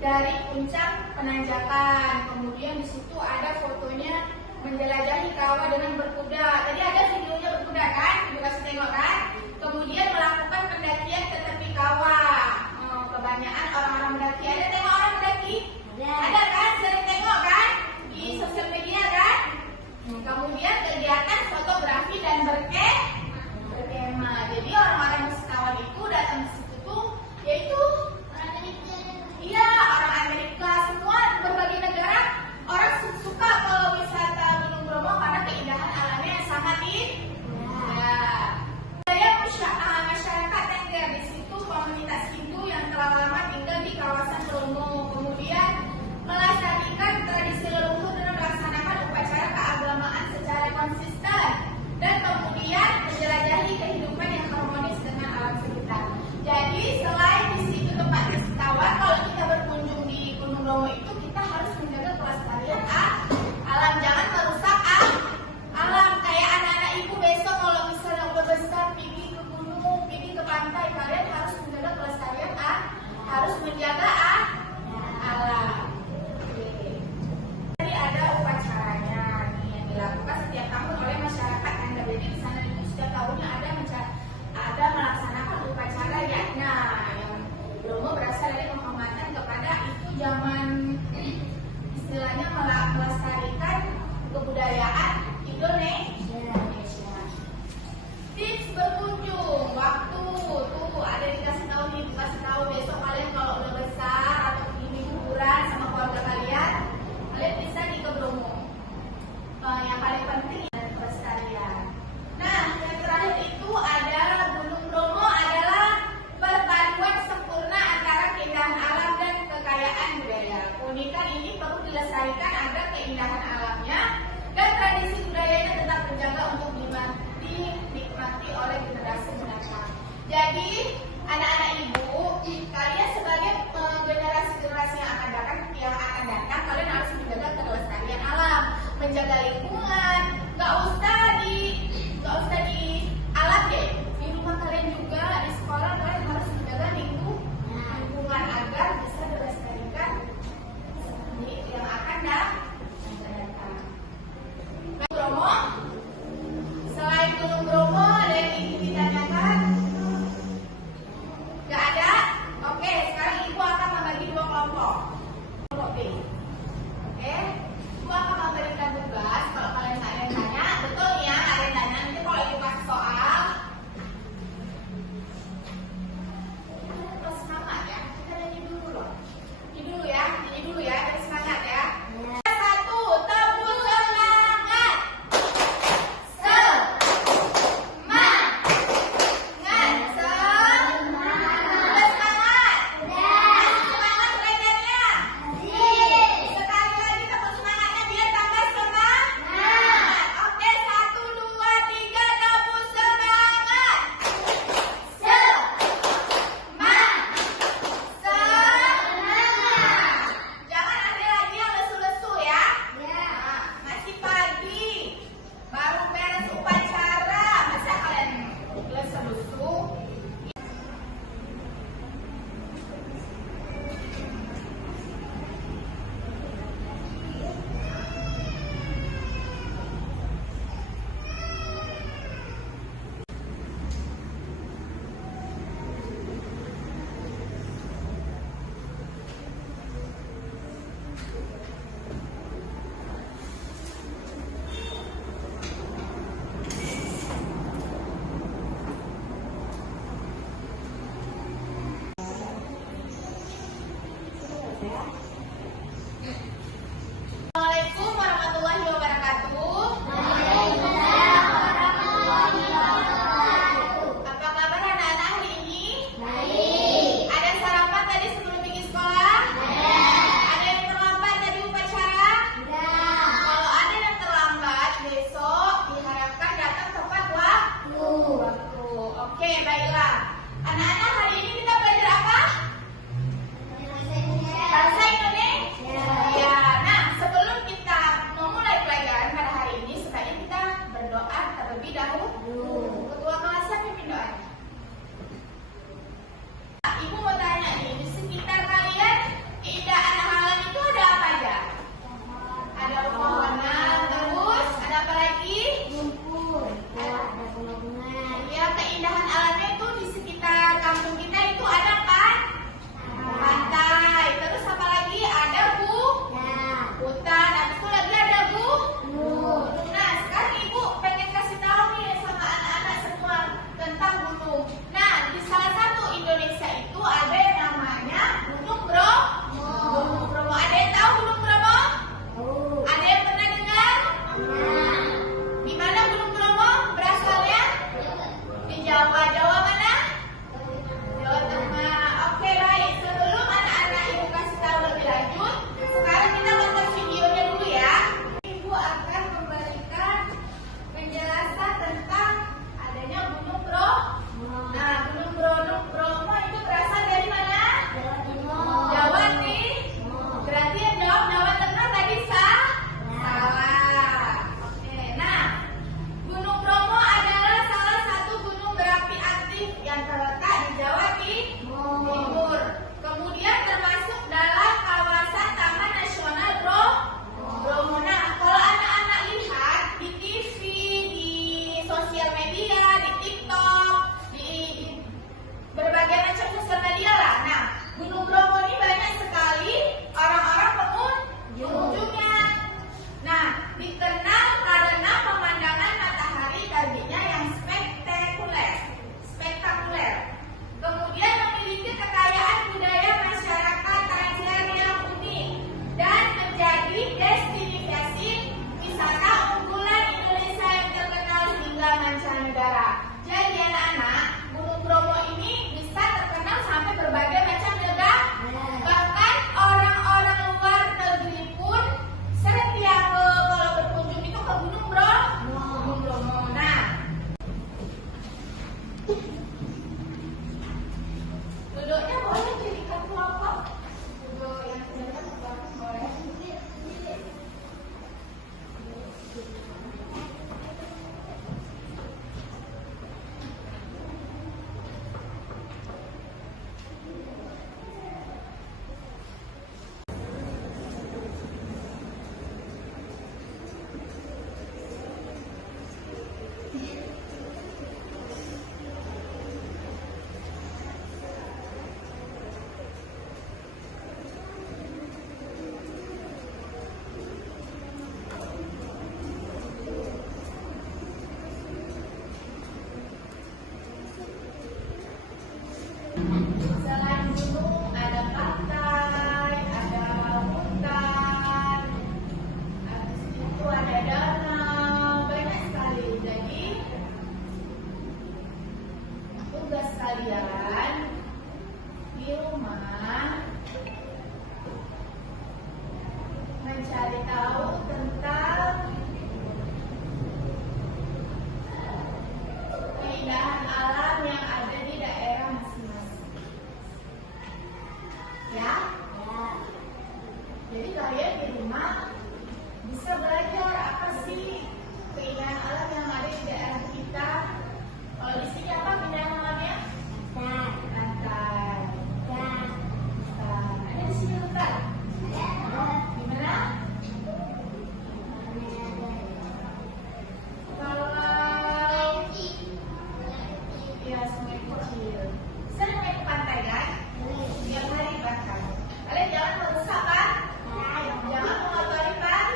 dari puncak penanjakan. Kemudian di situ ada fotonya menjelajahi kawah dengan berkuda. Tadi ada videonya berkuda kan? Ibu kasih tengok kan? Kemudian melakukan pendakian ke tepi kawah. Kebanyakan orang-orang mendaki. Ada tengok orang mendaki? Ada kan? Sering tengok kan? Di sosial media kan? Kemudian kegiatan fotografi dan berkemah. Jadi orang-orang wisatawan itu datang ke situ tuh, yaitu iya orang Amerika, semua berbagai negara. Orang suka ke wisata Gunung Bromo karena keindahan alamnya yang sangat indah. Budaya masyarakat Tengger di situ komunitas Hindu yang telah lama tinggal di kawasan Bromo. Kemudian melestarikan tradisi leluhur dengan melaksanakan upacara keagamaan secara konsisten dan kemudian menjelajahi kehidupan yang harmonis dengan alam sekitar. Jadi selain di situ tempat wisatawan, kalau kita berkunjung di Gunung Bromo itu kita harus menjaga kelestarian alam, jangan merusak alam. Kayak anak-anak ibu besok kalau misalnya udah besar pergi ke gunung, pergi ke pantai, kalian harus menjaga kelestarian harus menjaga alam. Jadi ada upacaranya nih yang dilakukan setiap tahun oleh masyarakat yang ada di sana. Itu setiap tahunnya ada melaksanakan upacara yakna yang Bromo berasal dari penghormatan kepada itu zaman istilahnya melestarikan kebudayaan Indonesia. Tips berkunjung, waktu tuh ada dikasih tahu nih, dikasih tahu besok kalian kalau udah besar atau ingin liburan sama keluarga kalian bisa di ke Bromo. Yang paling penting adalah kelestarian. Nah, yang terakhir itu ada Gunung Bromo adalah perpaduan sempurna antara keindahan alam dan kekayaan budaya. Keunikan ini perlu dilestarikan agar keindahan alamnya dan tradisi budayanya tetap terjaga untuk dinikmati oleh generasi mendatang. Jadi, anak-anak ibu, kalian sebagai generasi yang akan datang, kalian harus menjaga kelestarian alam, menjaga lingkungan. Gak usah di alam deh. Di rumah kalian juga, di sekolah kalian harus menjaga lingkungan agar bisa dilestarikan seperti yang akan datang. Bromo, selain Gunung Bromo ada yang ingin ditanyakan? Gak ada? Oke, sekarang ibu akan membagi dua kelompok. Kelompok B. Oke, ibu akan memberikan tugas. Kalau kalian ada yang tanya, betul ya, ada yang tanya. Nanti kalau ibu kasih soal, terus semangat ya. Kita nyanyi dulu loh. Nyanyi dulu ya, terus semangat ya. Satu, tepuk semangat. Assalamualaikum warahmatullahi wabarakatuh. Apa kabar anak-anak hari ini? Baik. Ada sarapan tadi sebelum pergi sekolah? Ada yang terlambat tadi upacara? Kalau ada yang terlambat besok diharapkan datang tepat waktu. Oke, baiklah. Anak-anak hari ini kita belajar apa? Bahasa Indonesia. rumah mencari tahu tentang keindahan alam yang ada di daerah masing-masing. Ya? Jadi kalian di rumah bisa belajar apa sih keindahan alam yang ada di daerah kita. Kalau di sini apa keindahan alamnya? Pantai. Ada di sini hutan. Di mana? Kalau ya sungai kecil. Sering naik ke pantai kan? Tiap hari bahkan. Kalian jangan merusak kan? Jangan mengotori kan?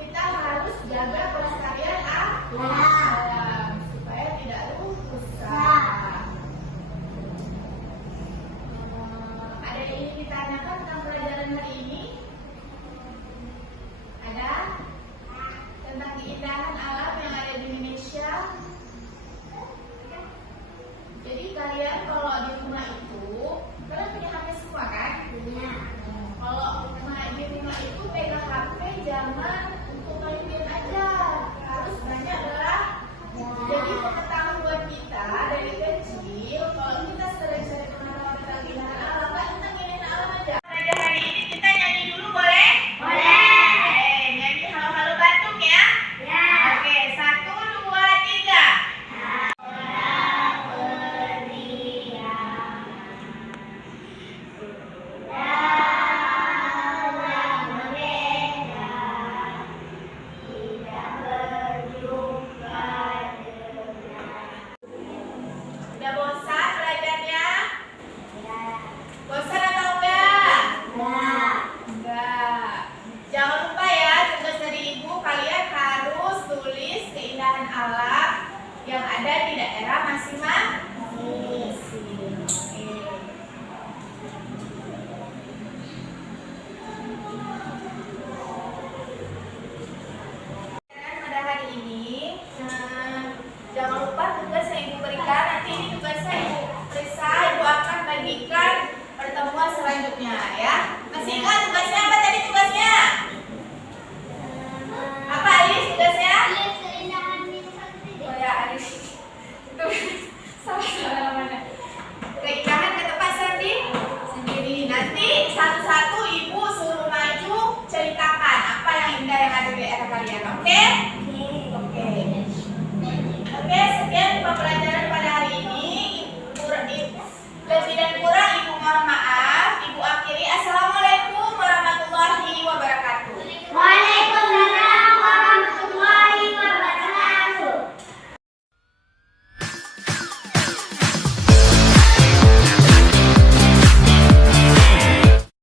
Kita harus jaga kelestarian alam supaya tidak rusak. Ada yang ingin ditanyakan tentang pelajaran hari ini?